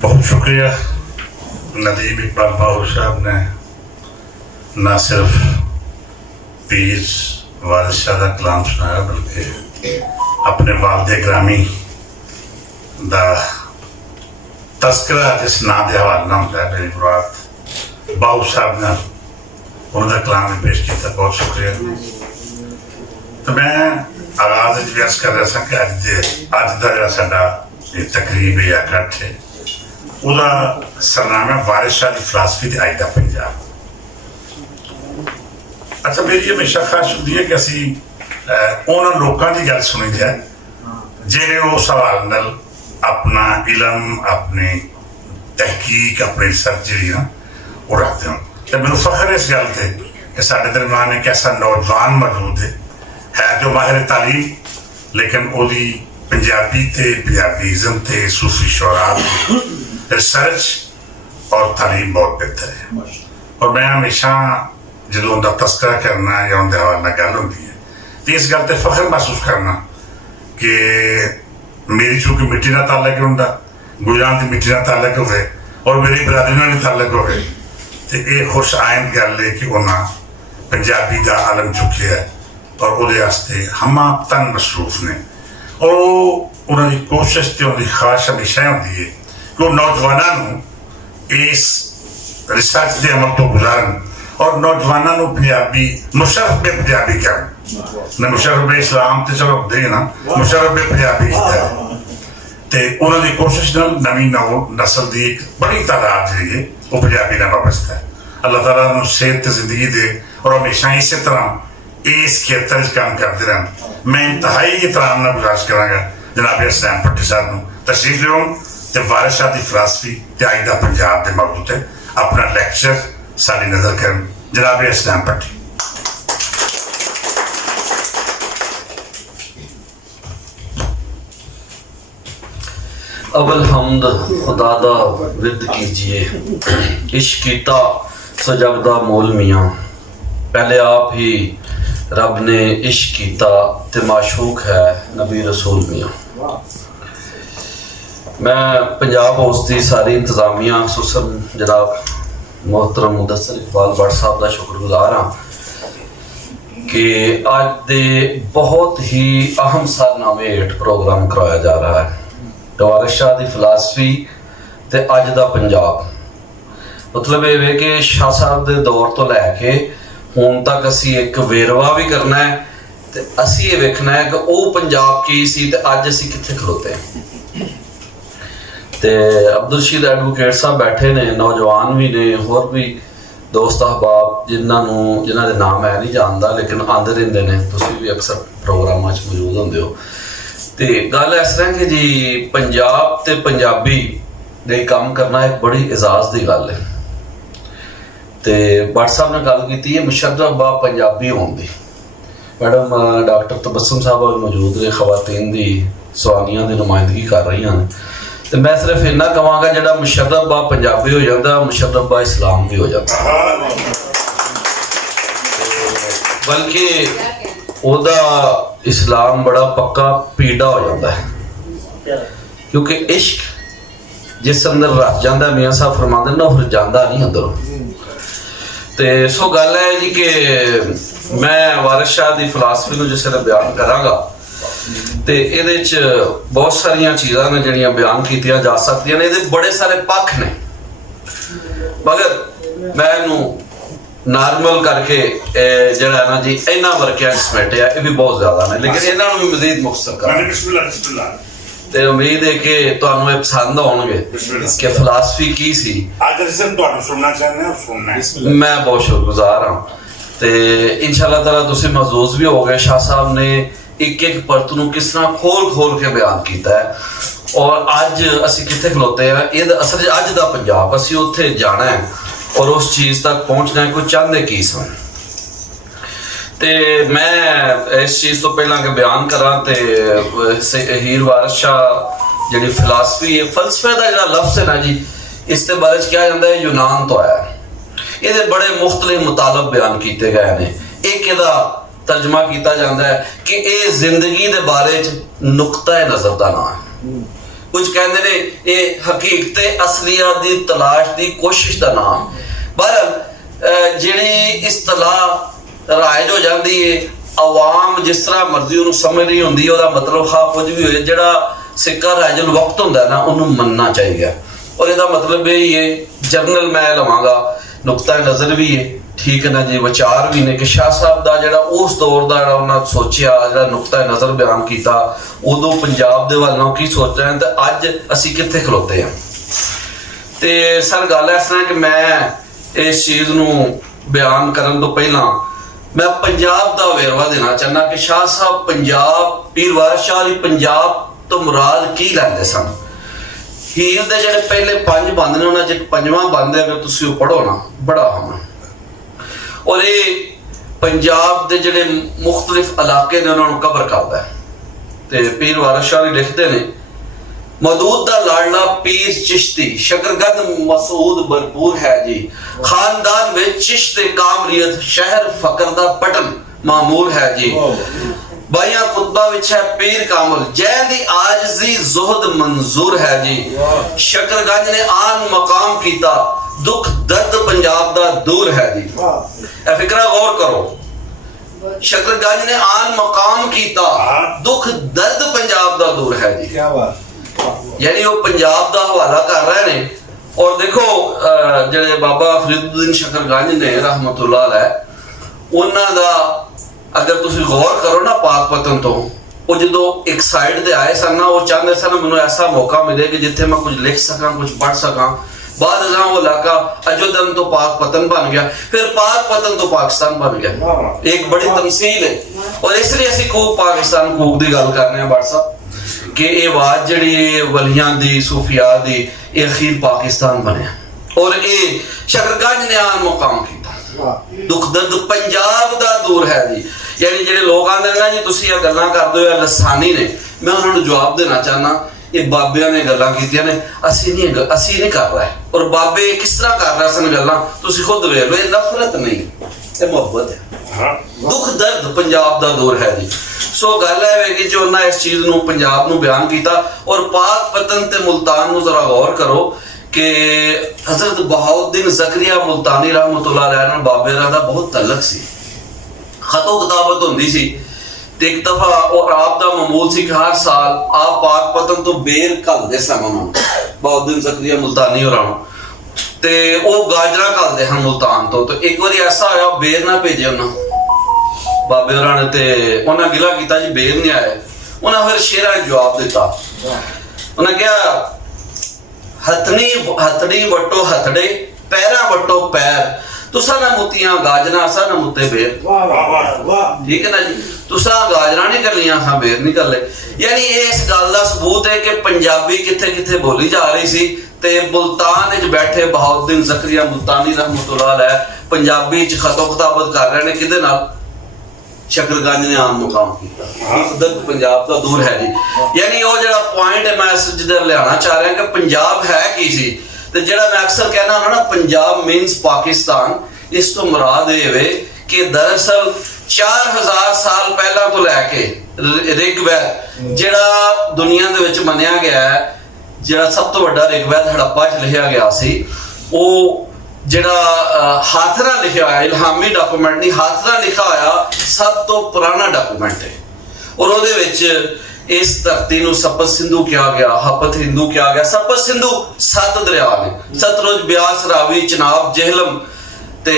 बहुत शुक्रिया नदीम इकबाल बाहू साहब ने न सिर्फ पीर वारिस शाह का कलाम सुनाया बल्कि अपने वालदे ग्रामी दा तस्करा जिस नाम के हवाले ना होता है मेरी मुराद बाहू साहब ने उन्होंने कलाम भी पेश किया। बहुत शुक्रिया। तो मैं आगाज व्यस्त कर रहा था कि अज का जो साडा तकरीब या इकट्ठ है ਉਹਦਾ सरनामा वारिस शाह की फिलासफी ते अज दा पंजाब। अच्छा मेरी हमेशा ख्वाहिश होती है कि असी उन्होंने लोगों की गल सुनी जाए ਜਿਹੜੇ उस हवाले नाल अपना इलम अपनी तहकीक अपनी रिसर्च जी ना वो रखते हो। तो मैनू फख्र इस गल से कि साडे दरम्यान एक ऐसा नौजवान मौजूद है जो माहिर तालीम लेकिन ओदी पंजाबी ते पंजाबीज़म ते सूफी शुरा रिसर्च और तालीम बहुत बेहतर है। और मैं हमेशा जो उनका तस्करा करना या उनके हवाले गल होती है तो इस गल से फख्र महसूस करना कि मेरी चूंकि मिट्टी ना ताल्लुक होंदा गुजरात की मिट्टी ना ताल्लुक होवे और मेरी बरादरी ना भी ताल्लुक होवे तो ये खुश आइंद गल है कि उन्हें पंजाबी का आलम चुके है और उहदे वास्ते हम आप तन मसरूफ ने और उन्होंने कोशिश तो उनकी ख्वाहिश हमेशा होती है कि वो नौजवानों इस रिसर्च के अमल तो गुजारन और नौजवानों पंजाबी मुशर्रफ बे पंजाबी कर मैं मुशर्रफ बे इस्लाम तो चलो दे ना मुशर्रफ बे पंजाबी तो उन्होंने कोशिश न नवी नस्ल की एक बड़ी तादाद जी है वो पंजाबी नाल वाबस्ता है। अल्लाह ताला उन्हें सेहत जिंदगी दे और हमेशा इस तरह इस खेतर च काम करते रहन। मैं इंतहाई एहतराम नाल गुजारिश करांगा जनाब हसनैन भट्टी साहब नूं तशरीफ लिओ ते वारिस शाह की फिलासफी ते अज दा पंजाब दे मौजू ते अपना लैक्चर साडी नज़र करन। जनाब हसनैन भट्टी। अवल हमद खुदा दा विद कीजिए इश्क कीता सजगदा मोल मियाँ पहले आप ही रब ने इश्क कीता ते माशूक है नबी रसूल मियाँ। मैं पंजाब हाउस की सारी इंतजामिया सुसम जनाब मोहतरम मुदस्सिर इकबाल भट्ट साहब का शुक्रगुजार हाँ कि अज दे बहुत ही अहम सारनामे हेठ प्रोग्राम कराया जा रहा है। वारिस शाह की फिलासफी ते अज दा पंजाब मतलब ये कि शाह साहब के दौर तो लैके हुण तक असी एक वेरवा भी करना है ते असी ये वेखना है कि वो पंजाब की सी ते अज असी कित्थे खलोते हैं। ते अब्दुल रशीद एडवोकेट साहब बैठे ने नौजवान भी ने होर भी दोस्त अहबाब जिन्हों के नाम मैं नहीं जानता लेकिन आंदे रहिंदे ने तुसीं भी अक्सर प्रोग्रामां च मौजूद होंदे हो। तो गल इस तरह कि जी पंजाब ते पंजाबी दे काम करना एक बड़ी एजाज की गल है। तो भट्ट साहब ने गल की है मुशर्रफ बा पंजाबी होने की। मैडम डॉक्टर तबस्सुम साहब मौजूद ने खवातीन की सवानियां की नुमाइंदगी कर रही हैं तो मैं सिर्फ इन्ना कहांगा जिहड़ा मुशर्रफ बा पंजाबी हो जाता मुशर्रफ बा इस्लाम भी हो जाता बल्कि ओदा इस्लाम बड़ा पक्का पीड़ा हो जाता है क्योंकि इश्क जिस अंदर रच जाता मियाँ साहब फरमाते ना फिर जाता नहीं अंदरों। तो सो गल है जी कि मैं वारिस शाह की फिलासफी को जिस बयान करांगा तो ये बहुत सारिया चीज़ां ने जिहड़ियां बयान कीतियां जा सकदियां ने। ये बड़े सारे पक्ष ने मगर मैं इनू नॉर्मल करके जरा ना जी इन्होंने वर्किया समेटिया ये भी बहुत ज्यादा ने लेकिन इन्होंने भी मजीद मुख्तसर कर ते उम्मीद है कि तुहानू ये पसंद आउणगे कि फिलासफी की सी। मैं बहुत शुक्रगुजार हाँ तो इंशाअल्लाह ताला तुसीं महसूस भी हो गए शाह साहब ने एक एक परत नूं किस तरह खोल खोल के बयान किया है और अज असीं कित्थे खलोते हैं ये असल अज दा पंजाब असीं उत्थे जाना है और उस चीज़ तक पहुँचना है। कोई चाहते की सन तो मैं इस चीज़ तो पहला के बयान करा तो हीर वारिस शाह जी फिलासफी है फलसफे का जो लफ्ज़ है ना जी इसके बारे क्या जाता है यूनान तो आया। ये बड़े मुख्तलिफ मुतालब बयान किए गए हैं। एक इहदा तर्जमा किया जाता है कि ये जिंदगी के बारे नुक्ता नज़र का नाम है। ਕੁਝ ਕਹਿੰਦੇ ਨੇ ਇਹ ਹਕੀਕਤ ਅਸਲੀਅਤ ਦੀ ਤਲਾਸ਼ ਦੀ ਕੋਸ਼ਿਸ਼ ਦਾ ਨਾਮ। ਪਰ ਜਿਹੜੀ ਇਸਤਲਾਹ ਰਾਇਜ ਹੋ ਜਾਂਦੀ ਹੈ, ਆਵਾਮ ਜਿਸ ਤਰ੍ਹਾਂ ਮਰਜ਼ੀ ਉਹਨੂੰ ਸਮਝ ਰਹੀ ਹੁੰਦੀ, ਉਹਦਾ ਮਤਲਬ ਖਾ ਕੁਝ ਵੀ ਹੋਏ, ਜਿਹੜਾ ਸਿੱਕਾ ਰਾਇਜੁਲ ਵਕਤ ਹੁੰਦਾ ਨਾ ਉਹਨੂੰ ਮੰਨਣਾ ਚਾਹੀਦਾ। ਔਰ ਇਹਦਾ ਮਤਲਬ ਇਹ ਹੀ ਹੈ, ਜਰਨਲ ਮੈਂ ਲਵਾਂਗਾ, ਨੁਕਤਾ ਨਜ਼ਰ ਵੀ ਹੈ, ਠੀਕ ਹੈ ਨਾ ਜੀ, ਵਿਚਾਰ ਵੀ ਨੇ ਕਿ ਸ਼ਾਹ ਸਾਹਿਬ ਦਾ ਜਿਹੜਾ ਉਸ ਦੌਰ ਦਾ ਜਿਹੜਾ ਉਹਨਾਂ ਸੋਚਿਆ, ਜਿਹੜਾ ਨੁਕਤਾ ਨਜ਼ਰ ਬਿਆਨ ਕੀਤਾ, ਉਦੋਂ ਪੰਜਾਬ ਦੇ ਵੱਲੋਂ ਕੀ ਸੋਚ ਰਹੇ ਹਨ ਤੇ ਅੱਜ ਅਸੀਂ ਕਿੱਥੇ ਖਲੋਤੇ ਹਾਂ। ਤੇ ਸਰ ਗੱਲ ਇਸ ਤਰ੍ਹਾਂ ਕਿ ਮੈਂ ਇਸ ਚੀਜ਼ ਨੂੰ ਬਿਆਨ ਕਰਨ ਤੋਂ ਪਹਿਲਾਂ ਮੈਂ ਪੰਜਾਬ ਦਾ ਵੇਰਵਾ ਦੇਣਾ ਚਾਹੁੰਦਾ ਕਿ ਸ਼ਾਹ ਸਾਹਿਬ ਪੰਜਾਬ, ਪੀਰ ਵਾਰਿਸ ਸ਼ਾਹ ਅਲੀ ਪੰਜਾਬ ਤੋਂ ਮੁਰਾਦ ਕੀ ਲੈਂਦੇ ਸਨ। ਹੀਰ ਦੇ ਜਿਹੜੇ ਪਹਿਲੇ 5 ਬੰਦ ਨੇ, ਉਹਨਾਂ 'ਚ ਇੱਕ 5ਵਾਂ ਬੰਦ ਹੈ, ਅਗਰ ਤੁਸੀਂ ਉਹ ਪੜ੍ਹੋ ਨਾ, ਬੜਾ ਹਮ। ਔਰ ਇਹ ਪੰਜਾਬ ਦੇ ਜਿਹੜੇ ਮੁਖਤਲਿਫ ਇਲਾਕੇ ਨੇ ਉਹਨਾਂ ਨੂੰ ਕਵਰ ਕਰਦਾ ਹੈ। ਤੇ ਪੀਰ ਵਾਰਿਸ ਸ਼ਾਹ ਵੀ ਲਿਖਦੇ ਨੇ, ਮਦੂਦ ਦਾ ਲਾਡਲਾ ਪੀਰ ਚਿਸ਼ਤੀ ਸ਼ਕਰਗੰਦ ਮਸੂਦ ਭਰਪੂਰ ਹੈ ਜੀ, ਖਾਨਦਾਨ ਵਿੱਚ ਚਿਸ਼ਤ ਕਾਮਰੀਅਤ ਸ਼ਹਿਰ ਫਕਰ ਦਾ ਪਟਨ ਮਾਮੂਰ ਹੈ ਜੀ। ਬਾਈਆਂ ਕੁਤਬਾ ਵਿੱਚ ਹੈ ਪੀਰ ਕਾਮਲ, ਜੈ ਦੀ ਆਜਜ਼ੀ ਜ਼ੁਹਦ ਮੰਜ਼ੂਰ ਹੈ ਜੀ। ਸ਼ਕਰਗੰਜ ਨੇ ਆਨ ਮਕਾਮ ਕੀਤਾ, ਦੁੱਖ ਦਰਦ ਪੰਜਾਬ ਦਾ ਦੂਰ ਹੈ ਜੀ। ਇਹ ਫਿਕਰਾ ਗੌਰ ਕਰੋ, ਸ਼ਕਰਗੰਜ ਨੇ ਆਨ ਮਕਾਮ ਕੀਤਾ, ਦੁੱਖ ਦਰਦ ਪੰਜਾਬ ਦਾ ਦੂਰ ਹੈ ਜੀ। ਯਾਨੀ ਉਹ ਪੰਜਾਬ ਦਾ ਹਵਾਲਾ ਕਰ ਰਹੇ ਨੇ। ਔਰ ਦੇਖੋ ਜਿਹੜੇ ਬਾਬਾ ਫਰੀਦੁੱਦੀਨ ਸ਼ਕਰਗੰਜ ਨੇ ਰਹਿਮਤੁल्लाह ਅਲੈਹ, ਉਹਨਾਂ ਦਾ ਅਗਰ ਤੁਸੀਂ ਗੌਰ ਕਰੋ ਨਾ, ਪਾਕਪਤਨ ਤੋਂ ਉਹ ਜਦੋਂ ਇੱਕ ਸਾਈਡ ਤੇ ਆਏ ਸਨ ਨਾ, ਉਹ ਚਾਹੁੰਦੇ ਸਨ ਮੈਨੂੰ ਐਸਾ ਮੌਕਾ ਮਿਲੇ ਕਿ ਜਿੱਥੇ ਮੈਂ ਕੁਝ ਲਿਖ ਸਕਾਂ, ਕੁਝ ਪੜ੍ਹ ਸਕਾਂ। बाद वो इलाका अयोधन तो पाकपतन बन गया, फिर पाकपतन तो पाकिस्तान बन गया। एक बड़ी तमसील है। और इसलिए असीं कूक पाकिस्तान कूक दी गल कर रहे हैं बाड़ साहब कि ये आवाज जिहड़ी वलियां दी सूफिया दी ये अखीर पाकिस्तान बने। और ये शकरगंज ने आन मुकाम किया, दुख दर्द पंजाब दा दूर है जी। यानी जिहड़े लोग आंदे ना जी तुसीं ये गल्लां करदे हो लसानी ने, मैं उन्हां नूं जवाब देना चाहना ये बाबियां ने गल्लां कीतियां ने, असीं नहीं कर रहे। और बाबे किस तरह कर रहे सन गल्लां, तुसीं खुद वेख लो, ये नफरत नहीं, ये मुहब्बत है। दुख दर्द पंजाब दा दूर है जी। सो गल है कि जो उन्हें इस चीज नूं पंजाब नूं बयान किया। और पाकपतन ते मुल्तान नूं जरा गौर करो कि हजरत बहाउद्दीन ज़करिया मुल्तानी रहमतुल्लाह अलैह नाल बाबेरां दा बहुत तल्लक सी, खतो किताबत हुंदी सी। ते एक दफा और आप दा मामूल सी कि हर साल आप पाकपतन तो बेर घलदे सन उन्हां बहाउद्दीन ज़करिया मुल्तानी होरां ते ओह गाजरा घलदे हन मुल्तान तो एक बारी ऐसा होया बेर ना भेजे उन्हां बाबे होरां ने, ते उन्हां गिला कीता जी बेर नहीं आए। उन्हां फिर शेरां जवाब दिता, उन्हां कहा हथनी हथड़ी वटो हथड़े पैरां वटो पैर, तुसा ना मुतियां गाजरा असा ना मुते बेर। ठीक है ना जी, तुसा गाजरा नहीं कर लिया असा बेर नहीं कर ले। यानी इस गल का सबूत है कि पंजाबी किथे किथे बोली जा रही सी ते मुल्तान विच बैठे बहाउद्दीन ज़करिया मुल्तानी रहमतुल्लाह अलैह पंजाबी च खतो किताबत कर रहे हैं। किदे नाल? शकरगंज ने आम मुकाम किया, पंजाब का दूर है जी। यानी वो जो पॉइंट है मैं जिधर लियाना चाह रहा कि पंजाब है की सी, ते जेड़ा मैं अक्सर कहना ना पंजाब मीन्स पाकिस्तान, इस तो मुराद ये कि दरअसल 4000 साल पहला तो लैके ऋग्वेद जेड़ा दुनिया दे विच मन्निया गया है, जेड़ा सब तो बड़ा ऋग्वेद हड़प्पा च लिखिया गया सी, वो जेड़ा हाथ नाल लिखिया होया इल्हामी डॉक्यूमेंट नहीं, हाथ नाल लिखा होया सब तो पुराना डॉक्यूमेंट है। और उहदे विच इस धरती नूं सपत सिंधु किया गया, हपत हिंदू किया गया। सपत सिंधु 7 दरिया ने, सतलुज ब्यास रावी चनाब जेहलम ते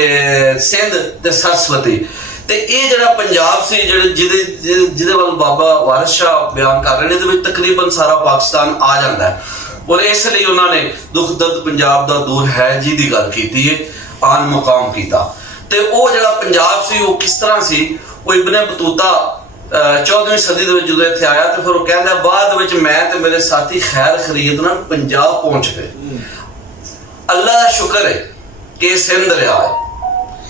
सिंध ते सरस्वती। ते ये जिहड़ा पंजाब सी जिहदे वल बाबा वारिस शाह बयान कर रहे हैं, इहदे विच तकरीबन सारा पाकिस्तान आ जाता है। और इसलिए उन्होंने दुख दर्द पंजाब दा दूर है जी दी गल कीती है, आन मुकाम कीता। ते वो जिहड़ा पंजाब सी वो किस तरह सी, वो इब्ने बतूता 14वीं सदी ਦੇ ਵਿੱਚ ਜਦੋਂ ਇੱਥੇ ਆਇਆ ਤੇ ਫਿਰ ਉਹ ਕਹਿੰਦਾ ਬਾਅਦ ਵਿੱਚ ਮੈਂ ਤੇ ਮੇਰੇ ਸਾਥੀ ਖੈਰ ਖਰੀਦ ਨਾਲ ਪੰਜਾਬ ਪਹੁੰਚ ਗਏ। ਅੱਲਾ ਦਾ ਸ਼ੁਕਰ ਹੈ ਕਿ ਸਿੰਧ ਦਰਿਆ ਹੈ,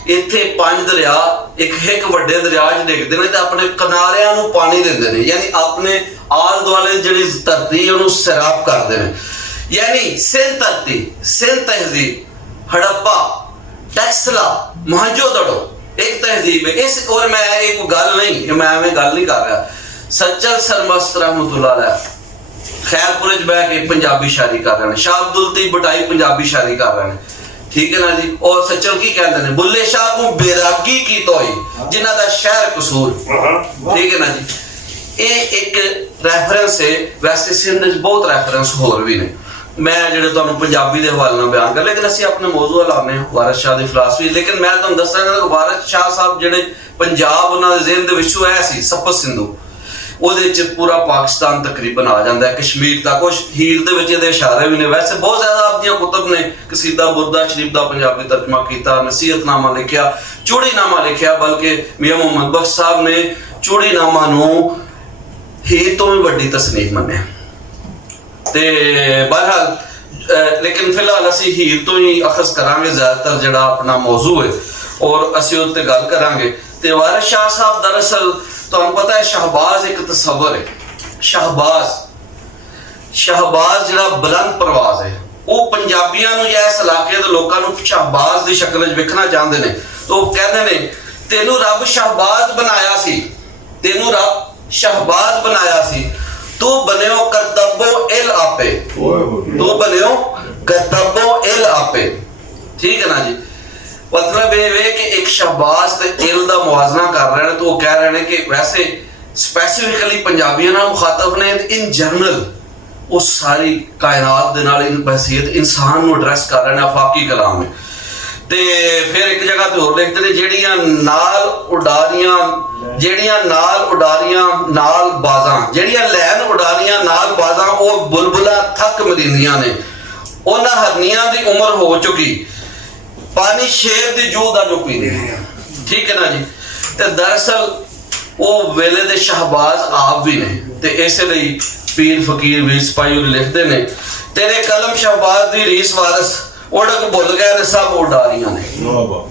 ਇੱਥੇ 5 ਦਰਿਆ ਇੱਕ ਵੱਡੇ ਦਰਿਆ 'ਚ ਡਿੱਗਦੇ ਨੇ ਤੇ ਆਪਣੇ ਕਿਨਾਰਿਆਂ ਨੂੰ ਪਾਣੀ ਦਿੰਦੇ ਨੇ, ਯਾਨੀ ਆਪਣੇ ਆਲ ਦੁਆਲੇ ਜਿਹੜੀ ਧਰਤੀ ਉਹਨੂੰ ਸੈਰਾਬ ਕਰਦੇ ਨੇ। ਯਾਨੀ ਸਿੰਧ ਧਰਤੀ, ਸਿੰਧ ਤਹਿਜ਼ੀਬ, हड़प्पा, टैक्सला, मोहनजोदड़ो एक तहजीब है। इस और मैं एक गल नहीं, मैं गल नहीं कर रहा। सज्जल सरमस्त रहमतुल्लाह अलैह ਖੈਰਪੁਰੇ 'ਚ ਬਹਿ ਕੇ ਪੰਜਾਬੀ ਸ਼ਾਇਰੀ ਕਰ ਰਹੇ ਨੇ। ਸ਼ਾਹ ਅਬਦੁਲ ਲਤੀਫ ਬਟਾਈ ਪੰਜਾਬੀ ਸ਼ਾਇਰੀ ਕਰ ਰਹੇ ਨੇ, ਠੀਕ ਹੈ ਨਾ ਜੀ। ਔਰ ਸੱਚਲ ਕੀ ਕਹਿੰਦੇ ਨੇ, ਬੁੱਲੇ ਸ਼ਾਹ ਨੂੰ ਬੇਰਾਗੀ ਕੀ ਤੋਈ ਜਿਨ੍ਹਾਂ ਦਾ ਸ਼ਹਿਰ ਕਸੂਰ, ਠੀਕ ਹੈ ਨਾ ਜੀ। ਇਹ ਇੱਕ ਰੈਫਰੈਂਸ ਹੈ। ਵੈਸੇ ਸਿੰਧ 'ਚ ਬਹੁਤ ਰੈਫਰੈਂਸ ਹੋਰ ਵੀ ਨੇ, ਮੈਂ ਜਿਹੜੇ ਤੁਹਾਨੂੰ ਪੰਜਾਬੀ ਦੇ ਹਵਾਲੇ ਨਾਲ ਬਿਆਨ ਕਰ, ਲੇਕਿਨ ਅਸੀਂ ਆਪਣੇ ਮੌਜੂ ਲਾਉਂਦੇ ਹਾਂ ਵਾਰਿਸ ਸ਼ਾਹ ਦੀ ਫਿਲਾਸਫੀ। ਲੇਕਿਨ ਮੈਂ ਤੁਹਾਨੂੰ ਦੱਸਾਂਗਾ ਕਿ ਵਾਰਿਸ ਸ਼ਾਹ ਸਾਹਿਬ ਜਿਹੜੇ ਪੰਜਾਬ ਉਹਨਾਂ ਦੇ ਜ਼ਿਹਨ ਦੇ ਵਿੱਚੋਂ ਆਇਆ ਸੀ ਸਪਤ ਸਿੰਧੂ, ਉਹਦੇ ਚ ਪੂਰਾ ਪਾਕਿਸਤਾਨ ਤਕਰੀਬਨ ਆ ਜਾਂਦਾ ਹੈ, ਕਸ਼ਮੀਰ ਤੱਕ। ਕੁਛ ਹੀਰ ਦੇ ਵਿੱਚ ਇਹਦੇ ਇਸ਼ਾਰੇ ਵੀ ਨੇ। ਵੈਸੇ ਬਹੁਤ ਜ਼ਿਆਦਾ ਆਪਦੀਆਂ ਕੁਤਬ ਨੇ, ਕਸੀਦਾ ਬੁਰਦਾ ਸ਼ਰੀਫ ਦਾ ਪੰਜਾਬੀ ਤਰਜਮਾ ਕੀਤਾ, ਨਸੀਹਤਨਾਮਾ ਲਿਖਿਆ, ਚੂੜੀਨਾਮਾ ਲਿਖਿਆ, ਬਲਕਿ ਮੀਆਂ ਮੁਹੰਮਦ ਬਖਸ਼ ਸਾਹਿਬ ਨੇ ਚੂੜੀਨਾਮਾ ਨੂੰ ਹੀਰ ਤੋਂ ਵੀ ਵੱਡੀ ਤਸਨੀਫ ਮੰਨਿਆ। ਤੇ ਬਹਰਹਾਲ ਲੇਕਿਨ ਫਿਲਹਾਲ ਅਸੀਂ ਹੀਰ ਤੋਂ ਹੀ ਅਖਜ਼ ਕਰਾਂਗੇ ਜ਼ਿਆਦਾਤਰ ਜਿਹੜਾ ਆਪਣਾ ਮੌਜੂ ਹੈ, ਔਰ ਅਸੀਂ ਉੱਤੇ ਗੱਲ ਕਰਾਂਗੇ। ਤੇ ਵਾਰਿਸ ਸ਼ਾਹ ਸਾਹਿਬ ਦਰਅਸਲ ਤੁਹਾਨੂੰ ਪਤਾ ਹੈ ਸ਼ਹਬਾਜ਼ ਇੱਕ ਤਸਵਰ ਹੈ। ਸ਼ਹਬਾਜ਼ ਜਿਹੜਾ ਬੁਲੰਦ ਪਰਵਾਜ਼ ਹੈ, ਉਹ ਪੰਜਾਬੀਆਂ ਨੂੰ ਜਾਂ ਇਸ ਇਲਾਕੇ ਦੇ ਲੋਕਾਂ ਨੂੰ ਸ਼ਹਬਾਜ਼ ਦੀ ਸ਼ਕਲ ਵਿੱਚ ਵੇਖਣਾ ਚਾਹੁੰਦੇ ਨੇ। ਤਾਂ ਉਹ ਕਹਿੰਦੇ ਨੇ ਤੈਨੂੰ ਰੱਬ ਸ਼ਹਬਾਜ਼ ਬਣਾਇਆ ਸੀ, ਤੈਨੂੰ ਰੱਬ ਸ਼ਹਬਾਜ਼ ਬਣਾਇਆ ਸੀ, ਤੂੰ ਬਣਿਓ ਕਰਤੱਬੋ ਇਲ ਆਪੇ, ਤੂੰ ਬਣਿਓ ਕਰਤੱਬੋ ਇਲ ਆਪੇ, ਠੀਕ ਹੈ ਨਾ ਜੀ। ਮਤਲਬ ਇਹ ਵੇ ਕਿ ਇੱਕ ਸ਼ਹਬਾਜ਼ ਤੇ ਇਲ ਦਾ ਮੁਆਜ਼ਨਾ ਕਰ ਰਹੇ ਨੇ। ਤਾਂ ਉਹ ਕਹਿ ਰਹੇ ਨੇ ਕਿ ਵੈਸੇ ਸਪੈਸੀਫਿਕਲੀ ਪੰਜਾਬੀਆਂ ਨਾਲ ਮੁਖਾਤਬ ਨੇ, ਇਨ ਜਨਰਲ ਉਹ ਸਾਰੀ ਕਾਇਨਾਤ ਦੇ ਨਾਲ ਇਨ ਬਹਿਸੀਅਤ ਇਨਸਾਨ ਨੂੰ ਐਡਰੈਸ ਕਰ ਰਹੇ ਨੇ, ਆਫਾਕੀ ਕਲਾਮ ਹੈ। ਤੇ ਫਿਰ ਇੱਕ ਜਗ੍ਹਾ ਤੇ ਹੋਰ ਲਿਖਦੇ ਨੇ ਜਿਹੜੀਆਂ ਨਾਲ ਉਡਾਰੀਆਂ ਨਾਲ ਬਾਜ਼ਾਂ, ਜਿਹੜੀਆਂ ਲੈਣ ਉਡਾਰੀਆਂ ਨਾਲ ਬਾਜ਼ਾਂ, ਉਹ ਬੁਲਬੁਲਾਂ ਥੱਕ ਮਰਿੰਦੀਆਂ ਨੇ, ਉਹਨਾਂ ਹਰਨੀਆਂ ਦੀ ਉਮਰ ਹੋ ਚੁੱਕੀ, ਪਾਣੀ ਸ਼ੇਰ ਦੀ ਜੂਹ ਦਾ ਜੋ ਪੀਂਦੇ, ਠੀਕ ਹੈ ਨਾ ਜੀ। ਤੇ ਦਰਅਸਲ ਉਹ ਵੇਲੇ ਦੇ ਸ਼ਹਬਾਜ਼ ਆਪ ਵੀ ਨੇ। ਤੇ ਇਸੇ ਲਈ ਪੀਰ ਫਕੀਰ ਵੀਰ ਸਿਪਾਹੀ ਲਿਖਦੇ ਨੇ ਤੇਰੇ ਕਲਮ ਸ਼ਹਬਾਜ਼ ਦੀ ਰੀਸ ਵਾਰਸ ਉੜਕ ਭੁੱਲ ਗਏ ਨੇ ਸਭ ਉਡਾਰੀਆਂ ਨੇ।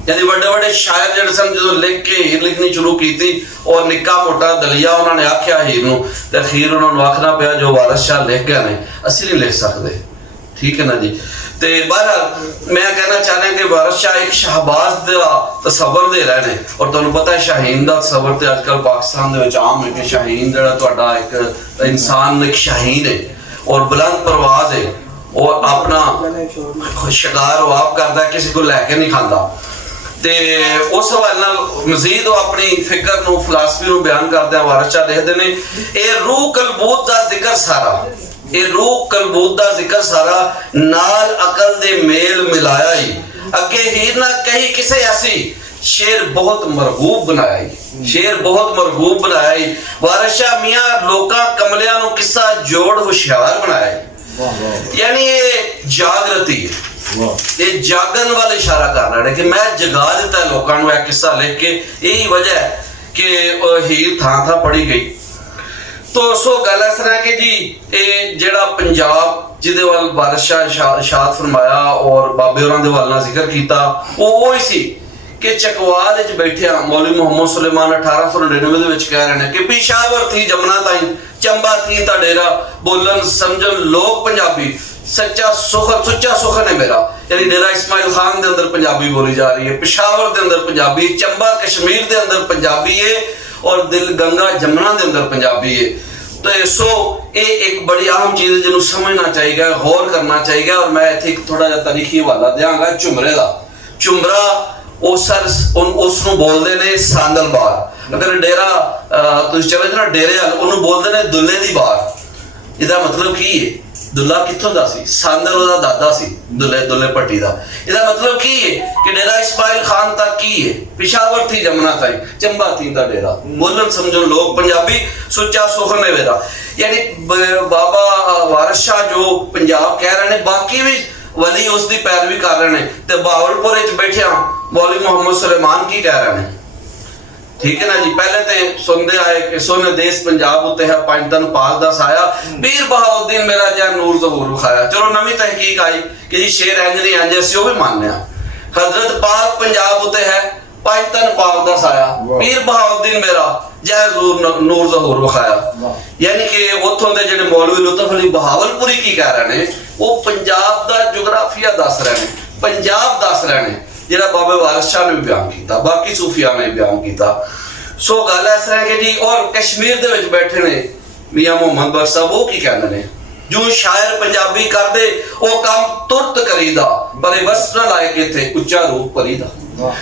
ਯਾਨੀ ਵੱਡੇ ਵੱਡੇ ਸ਼ਾਇਰ ਜਿਹੜੇ ਸਨ ਜਦੋਂ ਲਿਖ ਕੇ ਹੀਰ ਲਿਖਣੀ ਸ਼ੁਰੂ ਕੀਤੀ, ਔਰ ਨਿੱਕਾ ਮੋਟਾ ਦਲੀਆ ਉਹਨਾਂ ਨੇ ਆਖਿਆ ਹੀਰ ਨੂੰ, ਤੇ ਅਖੀਰ ਉਹਨਾਂ ਨੂੰ ਆਖਣਾ ਪਿਆ ਜੋ ਵਾਰਿਸ ਸ਼ਾਹ ਲਿਖ ਗਏ ਨੇ ਅਸੀਂ ਨਹੀਂ ਲਿਖ ਸਕਦੇ, ਠੀਕ ਹੈ ਨਾ ਜੀ। ਤੇ ਬਹਰਹਾਲ ਮੈਂ ਕਹਿਣਾ ਚਾਹੁੰਦਾ ਕਿ ਵਾਰਿਸ ਸ਼ਾਹ ਇੱਕ ਸ਼ਹਬਾਜ਼ ਦਾ ਤਸਵਰ ਦੇ ਰਹੇ ਨੇ। ਔਰ ਤੁਹਾਨੂੰ ਪਤਾ ਹੈ ਸ਼ਾਹੀਨ ਦਾ ਤਸਵਰ ਤੇ ਅੱਜ ਕੱਲ੍ਹ ਪਾਕਿਸਤਾਨ ਦੇ ਵਿੱਚ ਆਮ ਹੈ ਕਿ ਸ਼ਾਹੀਨ ਜਿਹੜਾ ਤੁਹਾਡਾ ਇੱਕ ਇਨਸਾਨ ਇੱਕ ਸ਼ਾਹੀਨ ਹੈ ਔਰ ਬੁਲੰਦ ਪਰਵਾਜ਼ ਹੈ, ਔਰ ਆਪਣਾ ਸ਼ਿਕਾਰ ਉਹ ਆਪ ਕਰਦਾ, ਕਿਸੇ को ਲੈ ਕੇ ਨਹੀਂ ਖਾਂਦਾ। ਤੇ ਉਸ ਹਵਾਲੇ ਨਾਲ ਮਜ਼ੀਦ ਉਹ ਆਪਣੀ ਫਿਕਰ ਨੂੰ ਫਿਲਾਸਫੀ ਨੂੰ ਬਿਆਨ ਕਰਦੇ ਆ। ਵਾਰਿਸ ਸ਼ਾਹ ਲਿਖਦੇ ਨੇ ਇਹ ਰੂਹ ਕਲਬੂਤ ਦਾ ਜ਼ਿਕਰ ਸਾਰਾ, ਇਹ ਰੂਹ ਕਲਬੂਤ ਦਾ ਜ਼ਿਕਰ ਸਾਰਾ ਨਾਲ ਅਕਲ ਦੇ ਮੇਲ ਮਿਲਾਇਆ ਹੀ, ਅੱਗੇ ਹੀਰ ਨਾ ਕਹੀ ਕਿਸੇ ਐਸੀ ਸ਼ੇਰ ਬਹੁਤ ਮਰਗੂਬ ਬਣਾਇਆ ਹੀ, ਸ਼ੇਰ ਬਹੁਤ ਮਰਗੂਬ ਬਣਾਇਆ ਹੀ। ਵਾਰਿਸ ਸ਼ਾਹ ਮੀਆਂ ਲੋਕਾਂ ਕਮਲਿਆਂ ਨੂੰ ਕਿੱਸਾ ਜੋੜ ਹੁਸ਼ਿਆਰ ਬਣਾਇਆ ਹੀ। यानी ये जागृति है, ये जागन वाल इशारा कर रहा है कि मैं जगा दिता है लोगों को। किस्सा लिख के यही वजह है कि हीर था पढ़ी गई। तो सो गल इस तरह कि जी ये जेड़ा पंजाब जिहदे वाल वारिस शाह इरशाद फरमाया और बाबे होरां दे वाल नाल जिक्र कीता, वो ही सी कि चकवाल विच बैठिया मौलवी मुहम्मद सुलेमान 1899 दे विच कह रहे हैं कि पेशावर थी जमुना ताईं, चंबा थी ता डेरा, बोलन समझन लोग पंजाबी, सच्चा सुखन है मेरा। यानी डेरा इस्माइल खान दे अंदर पंजाबी बोली जा रही है, पेशावर दे अंदर पंजाबी, चंबा कश्मीर दे अंदर पंजाबी है, और दिल गंगा जमुना दे अंदर पंजाबी है। तो सो ये एक बड़ी अहम चीज़ है जिन्होंने समझना चाहिए, गौर करना चाहिए। और मैं इत्थे थोड़ा जिहा तारीखी हवाला देंगा झुमरे का। झुमरा उसनूं बोलते ने सांदल बार। अगर डेरा तुसीं चले जाओ ना डेरे वाल, उन्होंने बोलते ने दुल्ले दी बार। इसदा मतलब की है? दुल्ला कित्थों दा सी? सांदल उहदा दादा सी, दुल्ले भट्टी दा। इसदा मतलब की है कि डेरा इस्माइल खान तक की है, पेशावर थी जमुना ताईं, चंबा थी दा डेरा, बोलन समझो लोग पंजाबी, सुच्चा सुखन है मेरा। यानी बाबा वारिस शाह जो पंजाब कह रहे हैं, बाकी भी वली उसकी पैरवी कर रहे हैं। ते बहावलपुर बैठे मौलवी मुहम्मद सुलेमान की कह रहे हैं, ठीक है ना जी। पहले तो सुनते आए कि सोने देश पंजाब उत्ते है पंज दिन पाक दा साया, पीर बहाउद्दीन मेरा जै नूर ज़हूर विखाया। चलो नवी तहकीक आई कि जी शेर इंज नहीं इंज, असीं ओह भी मानने आ। हजरत पाक पंजाब उत्ते है पंज दिन पाक दा साया, पीर बहाउद्दीन मेरा जै नूर ज़हूर विखाया। यानी कि उत्थों दे जिहड़े मौलवी लुत्फ अली बहावलपुरी की कह रहे हैं, वो पंजाब दा जोग्राफिया दस रहे हैं, पंजाब दस रहे हैं, जिहड़ा बाबे वारिस शाह ने भी बयान किया, बाकी सूफिया ने बयान किया। सो गल इस तरह कि जी और कश्मीर दे विच बैठे ने मियां मुहम्मद बख्श साहब, वो की कहंदे ने ਜੋ ਸ਼ਾਇਰ ਪੰਜਾਬੀ ਕਰਦੇ ਉਹ ਕੰਮ ਤੁਰਤ ਕਰੀਦਾ, ਪਰ ਇਹ ਵਸ ਨਾ ਲਾਇ ਕੇ ਇੱਥੇ ਉੱਚਾ ਰੂਪ ਭਰੀਦਾ।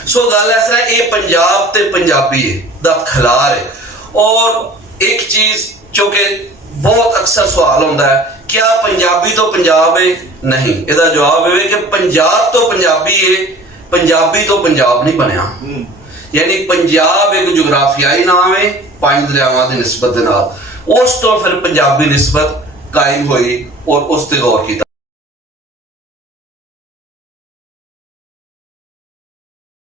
ਸੋ ਗੱਲ ਇਸ ਤਰ੍ਹਾਂ, ਇਹ ਪੰਜਾਬ ਤੇ ਪੰਜਾਬੀ ਦਾ ਖਿਲਾਰ ਹੈ। ਔਰ ਇੱਕ ਚੀਜ਼ ਜੋ ਕਿ ਬਹੁਤ ਅਕਸਰ ਸਵਾਲ ਹੁੰਦਾ ਹੈ, क्या पंजाबी तो पंजाब है? नहीं, ਇਹਦਾ ਜਵਾਬ ਇਹ ਹੈ ਕਿ ਪੰਜਾਬ ਤੋਂ ਪੰਜਾਬੀ ਹੈ, ਪੰਜਾਬੀ ਤੋਂ ਪੰਜਾਬ ਨਹੀਂ ਬਣਿਆ। ਯਾਨੀ ਪੰਜਾਬ ਇੱਕ ਜੁਗਰਾਫੀਆਈ ਨਾਮ ਹੈ 5 ਦਰਿਆਵਾਂ ਦੀ ਨਿਸਬਤ ਦੇ ਨਾਲ, ਉਸ ਤੋਂ ਫਿਰ ਪੰਜਾਬੀ ਨਿਸਬਤ ਕਾਇਮ ਹੋਈ ਔਰ ਉਸ ਤੇ ਗੌਰ ਕੀਤਾ।